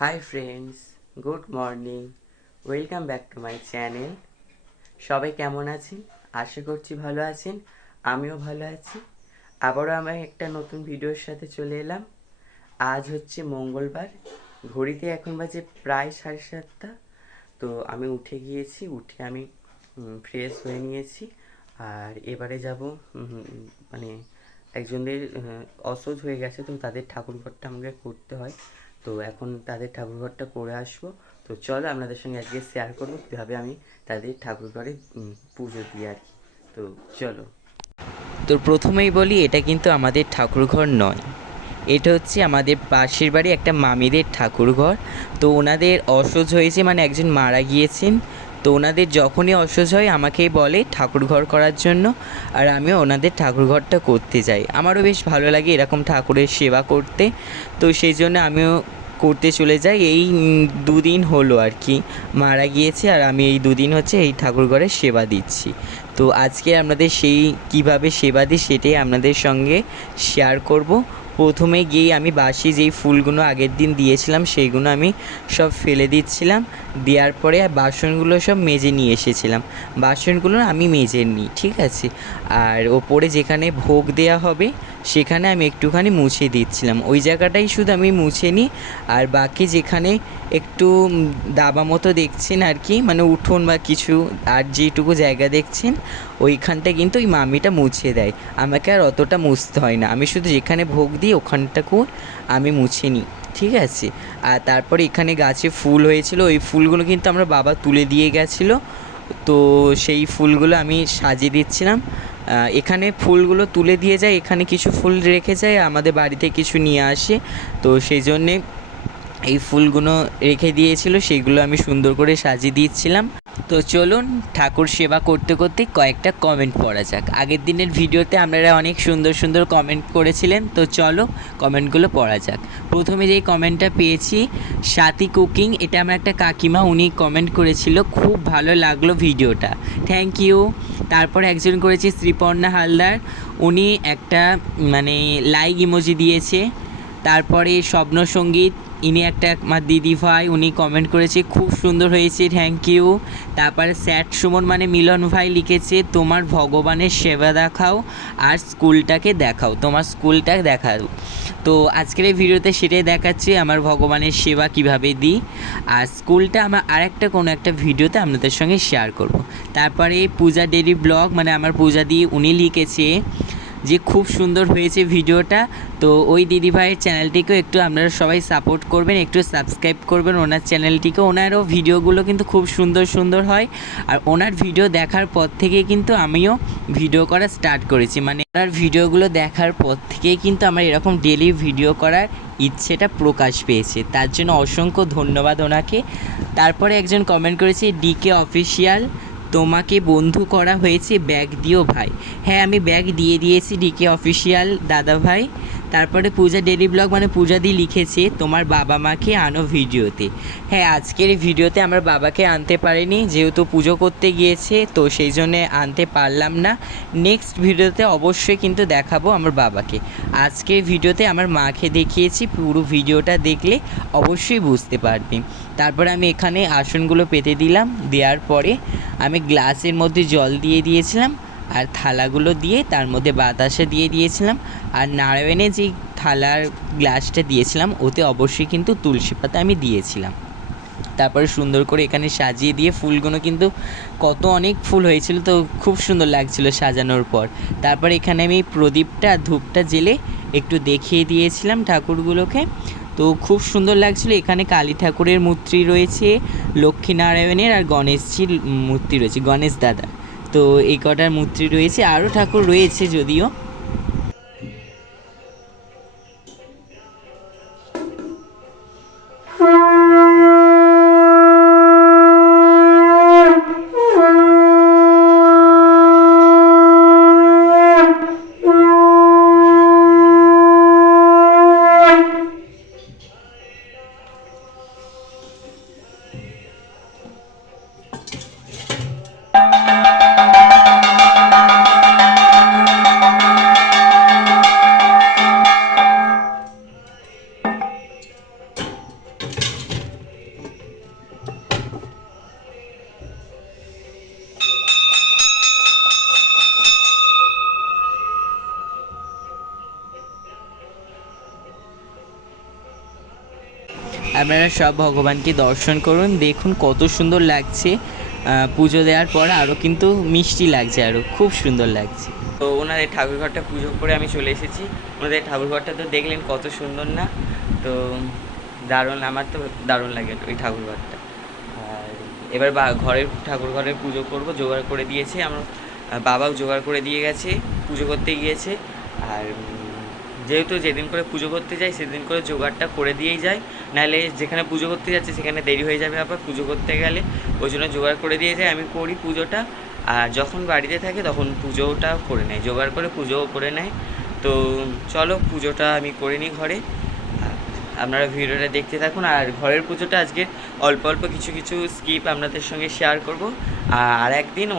Hi friends, good morning. Welcome back to my channel. সবাই কেমন আছেন? আশা করছি ভালো আছেন। আমিও ভালো আছি। আবারও আমি একটা নতুন ভিডিওর সাথে চলে এলাম। আজ হচ্ছে মঙ্গলবার। ঘড়িতে এখন বাজে প্রায় 7:30। তো আমি উঠে গিয়েছি, উঠে আমি ফ্রেশ হয়ে নিয়েছি। আর এবারে যাব, মানে একজনের অসুখ হয়ে গেছে, তো তাদের ঠাকুরঘরটা আমাকে করতে হয়। তো এখন তাদের ঠাকুরঘরটা করে আসবো। তো চলো আপনাদের সঙ্গে আজকে শেয়ার করবো কীভাবে আমি তাদের ঠাকুরঘরে পুজো দিই আর কি। তো চলো। তো প্রথমেই বলি, এটা কিন্তু আমাদের ঠাকুরঘর নয়, এটা হচ্ছে আমাদের পাশের বাড়ি একটা মামিদের ঠাকুরঘর। তো ওনাদের অসুখ হয়েছে, মানে একজন মারা গিয়েছেন। তো ওনাদের যখনই অসুখ হয় আমাকেই বলে ঠাকুরঘর করার জন্য, আর আমিও ওনাদের ঠাকুরঘরটা করতে যাই। আমারও বেশ ভালো লাগে এরকম ঠাকুরের সেবা করতে। তো সেই জন্য আমিও করতে চলে যাই। এই দুদিন হলো আর কি মারা গিয়েছে, আর আমি এই দুদিন হচ্ছে এই ঠাকুরঘরের সেবা দিচ্ছি। তো আজকে আপনাদের সেই কিভাবে সেবা দিই সেটাই আপনাদের সঙ্গে শেয়ার করব। প্রথমে গিয়ে আমি বাসি যেই ফুলগুলো আগের দিন দিয়েছিলাম সেইগুলো আমি সব ফেলে দিচ্ছিলাম। দেওয়ার পরে বাসনগুলো সব মেজে নিয়ে এসেছিলাম। বাসনগুলো আমি মেজে নিই, ঠিক আছে। আর ওপরে যেখানে ভোগ দেওয়া হবে সেখানে আমি একটুখানি মুছে দিচ্ছিলাম, ওই জায়গাটাই শুধু আমি মুছে নিই। আর বাকি যেখানে একটু দাবা মতো দেখছেন আর কি, মানে উঠোন বা কিছু আর যেটুকু জায়গা দেখছেন ওইখানটা কিন্তু ওই মামিটা মুছে দেয়। আমাকে আর অতটা মুছতে হয় না, আমি শুধু যেখানে ভোগ দিই ওখানটাকেও আমি মুছে নিই, ঠিক আছে। আর তারপরে এখানে গাছে ফুল হয়েছিল, ওই ফুলগুলো কিন্তু আমার বাবা তুলে দিয়ে গেছিলো। তো সেই ফুলগুলো আমি সাজিয়ে দিচ্ছিলাম। এখানে ফুলগুলো তুলে দিয়ে যায়, এখানে কিছু ফুল রেখে যায়, আমাদের বাড়িতে কিছু নিয়ে আসে। তো সেই জন্যে এই ফুলগুলো রেখে দিয়েছিল, সেগুলো আমি সুন্দর করে সাজিয়ে দিচ্ছিলাম। তো চলুন ঠাকুর সেবা করতে করতে কয়েকটা কমেন্ট পড়া যাক। আগের দিনের ভিডিওতে আপনারা অনেক সুন্দর সুন্দর কমেন্ট করেছিলেন, তো চলো কমেন্টগুলো পড়া যাক। প্রথমে যেই কমেন্টটা পেয়েছি, সাথী কুকিং, এটা আমার একটা কাকিমা, উনি কমেন্ট করেছিল খুব ভালো লাগলো ভিডিওটা, থ্যাংক ইউ। তারপর একজন করেছে শ্রীপর্ণা হালদার, উনি একটা মানে লাইক ইমোজি দিয়েছে। তারপরে স্বপ্ন সঙ্গীত, ইনি একটা আমার দিদি ভাই, উনি কমেন্ট করেছে খুব সুন্দর হয়েছে, থ্যাংক ইউ। তারপরে স্যাট সুমন মানে মিলন ভাই লিখেছে তোমার ভগবানের সেবা দেখাও আর স্কুলটাকে দেখাও, তোমার স্কুলটা দেখাও। তো আজকের এই ভিডিওতে সেটাই দেখাচ্ছি আমার ভগবানের সেবা কিভাবে দিই, আর স্কুলটা আমার আরেকটা কোনো একটা ভিডিওতে আপনাদের সঙ্গে শেয়ার করব। তারপরে পূজা ডেরি ব্লগ, মানে আমার পূজা দি, উনি লিখেছে যে খুব সুন্দর হয়েছে ভিডিওটা। তো ওই দিদিভাইয়ের চ্যানেলটিকেও একটু আপনারা সবাই সাপোর্ট করবেন, একটু সাবস্ক্রাইব করবেন ওনার চ্যানেলটিকে। ওনারও ভিডিওগুলো কিন্তু খুব সুন্দর সুন্দর হয়, আর ওনার ভিডিও দেখার পর থেকে কিন্তু আমিও ভিডিও করা স্টার্ট করেছি, মানে ওনার ভিডিওগুলো দেখার পর থেকেই কিন্তু আমার এরকম ডেলি ভিডিও করার ইচ্ছেটা প্রকাশ পেয়েছে, তার জন্য অসংখ্য ধন্যবাদ ওনাকে। তারপরে একজন কমেন্ট করেছে ডিকে অফিসিয়াল, তোমাকে বন্ধু করা হয়েছে, ব্যাগ দিও ভাই। হ্যাঁ, আমি ব্যাগ দিয়ে দিয়েছি ডিকে অফিসিয়াল দাদা ভাই। তারপরে পূজা ডেলি ব্লগ, মানে পূজা দি লিখেছে তোমার বাবা মাকে আনো ভিডিওতে। হ্যাঁ, আজকের এই ভিডিওতে আমার বাবাকে আনতে পারিনি, যেহেতু পুজো করতে গিয়েছে, তো সেই জন্যে আনতে পারলাম না। নেক্সট ভিডিওতে অবশ্যই কিন্তু দেখাবো আমার বাবাকে। আজকের ভিডিওতে আমার মাকে দেখিয়েছি, পুরো ভিডিওটা দেখলে অবশ্যই বুঝতে পারবে। তারপরে আমি এখানে আসনগুলো পেতে দিলাম, দেওয়ার পরে আমি গ্লাসের মধ্যে জল দিয়ে দিয়েছিলাম, আর থালাগুলো দিয়ে তার মধ্যে বাতাসা দিয়ে দিয়েছিলাম। আর নারায়ণে যেই থালার গ্লাসটা দিয়েছিলাম ওতে অবশ্যই কিন্তু তুলসী পাতা আমি দিয়েছিলাম। তারপরে সুন্দর করে এখানে সাজিয়ে দিয়ে ফুলগুলো কিন্তু কত অনেক ফুল হয়েছিল, তো খুব সুন্দর লাগছিল সাজানোর পর। তারপর এখানে আমি প্রদীপটা ধূপটা জেলে একটু দেখিয়ে দিয়েছিলাম ঠাকুরগুলোকে, তো খুব সুন্দর লাগছিল। এখানে কালী ঠাকুরের মূর্তি রয়েছে, লক্ষ্মীনারায়ণের আর গণেশজির মূর্তি রয়েছে, গণেশ দাদা। তো এই কটার মূর্তি রয়েছে, আরও ঠাকুর রয়েছে যদিও। আপনারা সব ভগবানকে দর্শন করুন, দেখুন কত সুন্দর লাগছে। পুজো দেওয়ার পর আরও কিন্তু মিষ্টি লাগছে, আরও খুব সুন্দর লাগছে। তো ওনাদের ঠাকুরঘরটা পুজো করে আমি চলে এসেছি। ওনাদের ঠাকুরঘরটা তো দেখলেন কত সুন্দর না? তো দারুণ, আমার তো দারুণ লাগে ওই ঠাকুরঘরটা। আর এবার ঠাকুরঘরের পুজো করব, জোগাড় করে দিয়েছে আমার বাবাও, জোগাড় করে দিয়ে গেছে, পুজো করতে গিয়েছে। আর যেহেতু যেদিন করে পুজো করতে যাই সেদিন করে জোগাড়টা করে দিয়েই যায়, নাহলে যেখানে পুজো করতে যাচ্ছে সেখানে দেরি হয়ে যাবে আবার পুজো করতে গেলে, ওই জন্য জোগাড় করে দিয়ে যায়। আমি করি পুজোটা, আর যখন বাড়িতে থাকে তখন পুজোটা করে নেয়, জোগাড় করে পুজোও করে নেয়। তো চলো পুজোটা আমি করে নিই ঘরে, আপনারা ভিডিওটা দেখতে থাকুন। আর ঘরের পুজোটা আজকে অল্প অল্প কিছু কিছু স্কিপ আপনাদের সঙ্গে শেয়ার করব। আর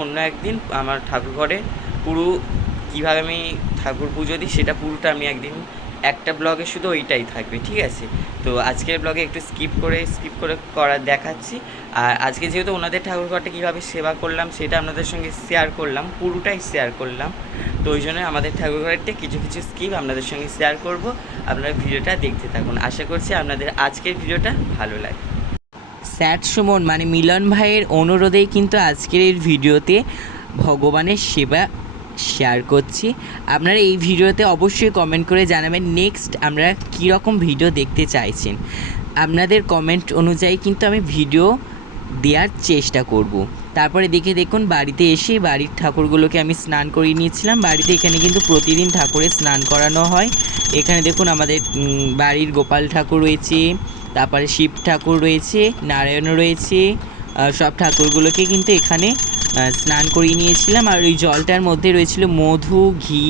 অন্য একদিন আমার ঠাকুর ঘরে পুরো কীভাবে আমি ঠাকুর পুজো দিই সেটা পুরোটা আমি একদিন একটা ব্লগে শুধু ওইটাই থাকবে, ঠিক আছে? তো আজকের ব্লগে একটু স্কিপ করে দেখাচ্ছি। আর আজকে যেহেতু ওনাদের ঠাকুর ঘরটা কীভাবে সেবা করলাম সেটা আপনাদের সঙ্গে শেয়ার করলাম, পুরোটাই শেয়ার করলাম। তো ওই জন্য আমাদের ঠাকুর ঘরেরটা কিছু কিছু স্কিপ আপনাদের সঙ্গে শেয়ার করব। আপনারা ভিডিওটা দেখতে থাকুন, আশা করছি আপনাদের আজকের ভিডিওটা ভালো লাগে। স্যাট সুমন মানে মিলন ভাইয়ের অনুরোধেই কিন্তু আজকের এই ভিডিওতে ভগবানের সেবা শেয়ার করছি। আপনারা এই ভিডিওতে অবশ্যই কমেন্ট করে জানাবেন নেক্সট আমরা কীরকম ভিডিও দেখতে চাইছেন। আপনাদের কমেন্ট অনুযায়ী কিন্তু আমি ভিডিও দেওয়ার চেষ্টা করব। তারপরে দেখুন বাড়িতে এসে বাড়ির ঠাকুরগুলোকে আমি স্নান করিয়ে নিয়েছিলাম। বাড়িতে এখানে কিন্তু প্রতিদিন ঠাকুরের স্নান করানো হয়। এখানে দেখুন আমাদের বাড়ির গোপাল ঠাকুর রয়েছে, তারপরে শিব ঠাকুর রয়েছে, নারায়ণ রয়েছে, সব ঠাকুরগুলোকে কিন্তু এখানে স্নান করিয়ে নিয়েছিলাম। আর ওই জলটার মধ্যে রয়েছিল মধু, ঘি,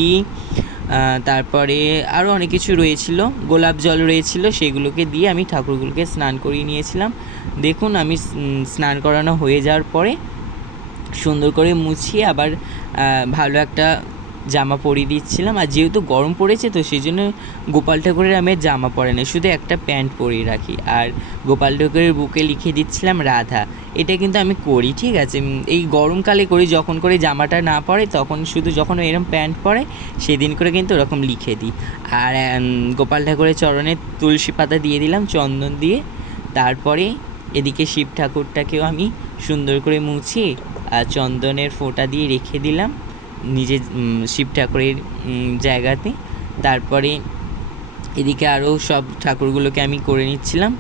তারপরে আরও অনেক কিছু রয়েছিল, গোলাপ জল রয়েছিল, সেগুলোকে দিয়ে আমি ঠাকুরগুলোকে স্নান করিয়ে নিয়েছিলাম। দেখুন আমি স্নান করানো হয়ে যাওয়ার পরে সুন্দর করে মুছিয়ে আবার ভালো একটা জামা পরিয়ে দিচ্ছিলাম। আর যেহেতু গরম পড়েছে তো সেই জন্য গোপাল ঠাকুরের আমি জামা পরে না, শুধু একটা প্যান্ট পরিয়ে রাখি। আর গোপাল ঠাকুরের বুকে লিখে দিচ্ছিলাম রাধা। এটা কিন্তু আমি করি, ঠিক আছে? এই গরমকালে করি, যখন করে জামাটা না পরে তখন শুধু যখন এরকম প্যান্ট পরে সেদিন করে কিন্তু ওরকম লিখে দিই। আর গোপাল ঠাকুরের চরণে তুলসী পাতা দিয়ে দিলাম চন্দন দিয়ে। তারপরে এদিকে শিব ঠাকুরটাকেও আমি সুন্দর করে মুছিয়ে চন্দনের ফোঁটা দিয়ে রেখে দিলাম নিজের শিব ঠাকুরের জায়গাতে। তারপরে এদিকে আরও সব ঠাকুরগুলোকে আমি করে নিচ্ছিলাম।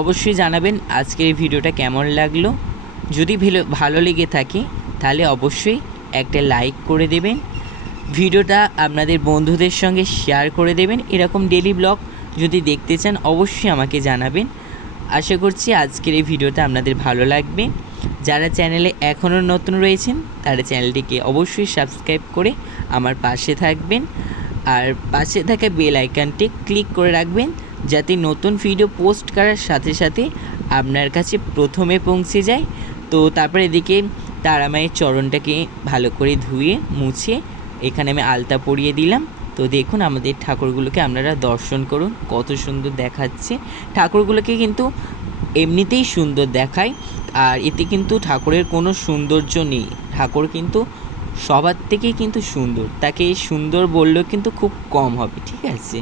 অবশ্যই জানাবেন আজকের এই ভিডিওটা কেমন লাগলো। যদি ভালো লেগে থাকে তাহলে অবশ্যই একটা লাইক করে দেবেন, ভিডিওটা আপনাদের বন্ধুদের সঙ্গে শেয়ার করে দেবেন। এরকম ডেলি ব্লগ যদি দেখতে চান অবশ্যই আমাকে জানাবেন। আশা করছি আজকের এই ভিডিওটা আপনাদের ভালো লাগবে। যারা চ্যানেলে এখনও নতুন রয়েছেন তারা চ্যানেলটিকে অবশ্যই সাবস্ক্রাইব করে আমার পাশে থাকবেন। আর পাশে থাকা বেল আইকনটি ক্লিক করে রাখবেন যাতে নতুন ভিডিও পোস্ট করার সাথে সাথে আপনার কাছে প্রথমে পৌঁছে যায়। তো তারপরে এদিকে তারামায়ের চরণটাকে ভালো করে ধুয়ে মুছে এখানে আমি আলতা পরিয়ে দিলাম। তো দেখুন আমাদের ঠাকুরগুলোকে আপনারা দর্শন করুন, কত সুন্দর দেখাচ্ছে। ঠাকুরগুলোকে কিন্তু এমনিতেই সুন্দর দেখায়, আর এতে কিন্তু ঠাকুরের কোনো সৌন্দর্য নেই। ঠাকুর কিন্তু সবার থেকেই কিন্তু সুন্দর, তাকে সুন্দর বললেও কিন্তু খুব কম হবে, ঠিক আছে?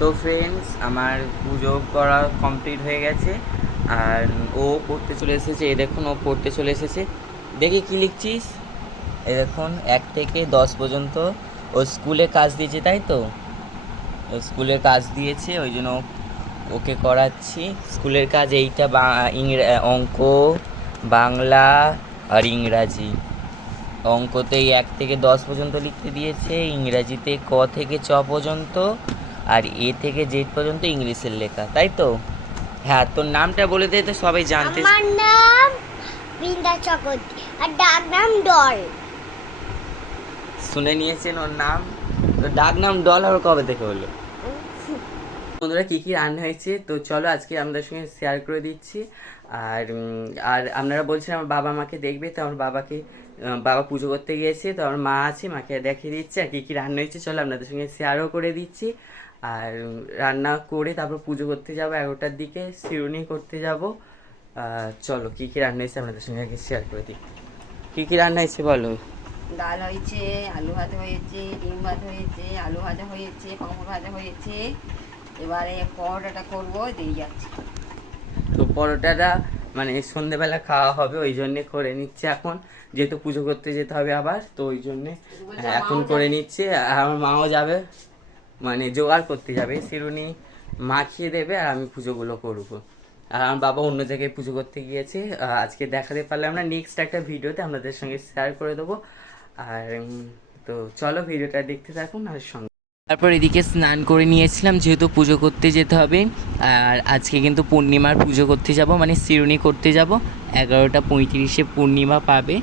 তো ফ্রেন্ডস আমার পুজো করা কমপ্লিট হয়ে গেছে, আর ও পড়তে চলে এসেছে। এই দেখুন ও পড়তে চলে এসেছে। দেখি কি লিখছিস? এই দেখুন 1 থেকে 10 পর্যন্ত ও স্কুলে কাজ দিয়েছে, তাই তো? স্কুলের কাজ দিয়েছে, ওই জন্য ওকে করাচ্ছি স্কুলের কাজ। এইটা অঙ্ক, বাংলা আর ইংরাজি। অঙ্কতে 1 থেকে 10 পর্যন্ত লিখতে দিয়েছে, ইংরাজিতে ক থেকে চ পর্যন্ত, আর এ থেকে জেড পর্যন্ত ইংলিশের লেখা, তাই তো? হ্যাঁ, তোর নামটা বলে দে তো সবাই জানতে। আমার নাম বৃন্দা চক্রবর্তী আর ডাক নাম ডল। শুনে নিয়েছেন ওর নাম? তো ডাক নাম ডল আর কবে থেকে হলো? বন্ধুরা কী কী রান্না হয়েছে তো চলো আজকে আমাদের সঙ্গে শেয়ার করে দিচ্ছি। আর আর আপনারা বলছেন আমার বাবা মাকে দেখবে, তো আমার বাবা পুজো করতে গিয়েছে, তো আমার মা আছে, মাকে দেখিয়ে দিচ্ছে। আর কী কী রান্না হয়েছে চলো আপনাদের সঙ্গে শেয়ারও করে দিচ্ছি। আর রান্না করে তারপর পুজো করতে যাবো 11টার দিকে, শিরুনি করতে যাব। চলো কী কী রান্না হয়েছে আপনাদের সঙ্গে আগে শেয়ার করে দিই। কী কী রান্না হয়েছে বলো? ডাল হয়েছে, আলু ভাজা হয়েছে, ডিম ভাজা হয়েছে, আলু ভাজা হয়েছে, পাঁপড় ভাজা হয়েছে, এবারে পরোটাটা করবো দিয়ে যাচ্ছি। তো পরোটাটা মানে সন্ধেবেলা খাওয়া হবে, ওই জন্যে করে নিচ্ছে এখন, যেহেতু পুজো করতে যেতে হবে আবার, তো ওই জন্যে এখন করে নিচ্ছে। আর আমার মাও যাবে, মানে জোগাড় করতে যাবে, শিরুনি মাখিয়ে দেবে আর আমি পুজোগুলো করবো। আর আমার বাবা অন্য জায়গায় পুজো করতে গিয়েছে, আজকে দেখাতে পারলাম না, নেক্সট একটা ভিডিওতে আপনাদের সঙ্গে শেয়ার করে দেবো। আর তো চলো ভিডিওটা দেখতে থাকুন আর সঙ্গে। তারপর এদিকে স্নান করে নিয়েছিলাম, যেহেতু পুজো করতে যেতে হবে। আর আজকে কিন্তু পূর্ণিমার পুজো করতে যাব, মানে শিরুনি করতে যাব। 11:35 পূর্ণিমা পাবে,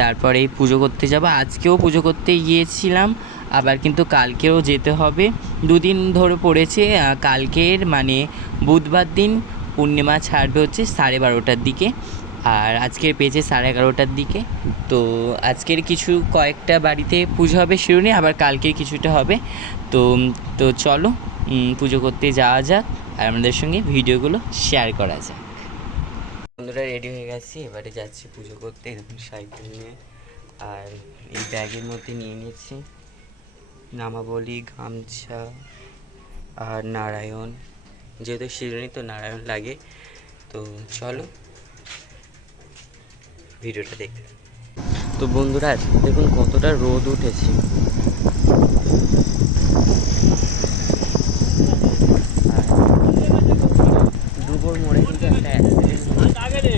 তারপরে এই পুজো করতে যাব। আজকেও পুজো করতে গিয়েছিলাম, আবার কিন্তু কালকেও যেতে হবে। দুদিন ধরে পড়েছে, কালকের মানে বুধবার দিন পূর্ণিমা ছাড়বে হচ্ছে 12:30টার দিকে, আর আজকের পেয়েছে 11:30টার দিকে। তো আজকের কিছু কয়েকটা বাড়িতে পুজো হবে শিরুনি, আবার কালকের কিছুটা হবে। তো তো চলো পুজো করতে যাওয়া যাক, আর আমাদের সঙ্গে ভিডিওগুলো শেয়ার করা যাক। বন্ধুরা রেডি হয়ে গেছি, এবারে যাচ্ছি পুজো করতে। এরকম সাইকেল নিয়ে, আর এই ব্যাগের মধ্যে নিয়ে নিচ্ছি নামাবলী, গামছা আর নারায়ণ, যেহেতু শিরুনি তো নারায়ণ লাগে। তো চলো ভিডিওটা দেখতে। তো বন্ধুরা দেখুন কতটা রোদ উঠেছে, দুপুর মোড়ে কিন্তু একটা অ্যাক্সিডেন্ট হয়েছে।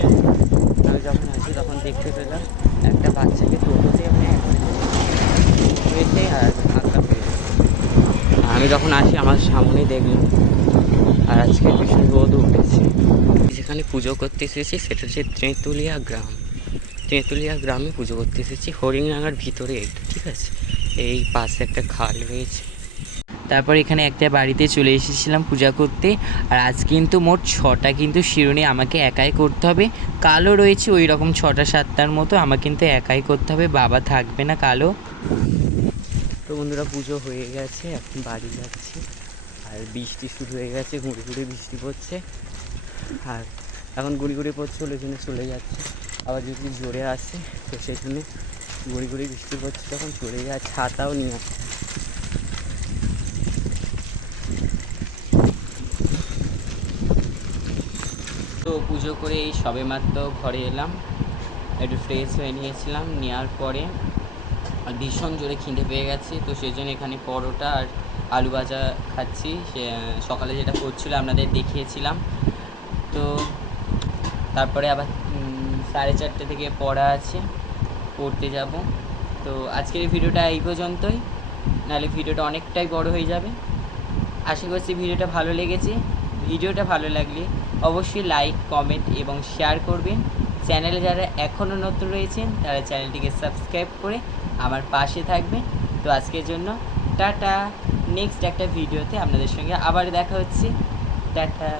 আমি যখন আসি তখন দেখতে পেলাম একটা বাচ্চাকে টোটোতে মানে অ্যাক্সিডেন্ট হয়েছে আর ধাক্কা পেয়েছে। আমি যখন আসি আমার সামনেই দেখলাম। আর আজকে ভীষণ রোদ উঠেছে। যেখানে পুজো করতে এসেছি সেটা হচ্ছে তেঁতুলিয়া গ্রাম। তেঁতুলিয়া গ্রামে পুজো করতে এসেছি, হরিণডাঙ্গার ভিতরে এটা, ঠিক আছে। এই পাশে একটা খাল রয়েছে। তারপর এখানে একটা বাড়িতে চলে এসেছিলাম পূজা করতে। আর আজ কিন্তু মোট 6টা কিন্তু শিরুনি আমাকে একাই করতে হবে। কালো রয়েছে ওই রকম 6টা-7টার মতো, আমাকে কিন্তু একাই করতে হবে, বাবা থাকবে না কালো। তো বন্ধুরা পুজো হয়ে গেছে, এখন বাড়ি যাচ্ছি। আর বৃষ্টি শুরু হয়ে গেছে, গুঁড়ি গুঁড়ি বৃষ্টি পড়ছে। আর এখন গুঁড়ি গুঁড়ি পড়ছে, ওই জন্য চলে যাচ্ছে। আবার যদি জোরে আসে তো সেখানে গুঁড়ি গুঁড়ি বৃষ্টি পড়ছে, তখন চলে যায়, ছাতাও নিয়ে আসছে। তো পুজো করে এই সবেমাত্র ঘরে এলাম, একটু ফ্রেশ হয়ে নিয়েছিলাম, নেওয়ার পরে আর ভীষণ জোরে খিদে পেয়ে গেছে। তো সেই জন্য এখানে পরোটা আর আলু ভাজা খাচ্ছি। সে সকালে যেটা করছিল আপনাদের দেখিয়েছিলাম। তো তারপরে আবার 4:30 থেকে পড়া আছে, পড়তে যাব। তো আজকের এই ভিডিওটা এই পর্যন্তই, নাহলে ভিডিওটা অনেকটাই বড় হয়ে যাবে। আশা করছি ভিডিওটা ভালো লেগেছে। ভিডিওটা ভালো লাগলে অবশ্যই লাইক, কমেন্ট এবং শেয়ার করবেন। চ্যানেলে যারা এখনও নতুন রয়েছেন তারা চ্যানেলটিকে সাবস্ক্রাইব করে আমার পাশে থাকবেন। তো আজকের জন্য টাটা। নেক্সট একটা ভিডিওতে আপনাদের সঙ্গে আবার দেখা হচ্ছে। টাটা।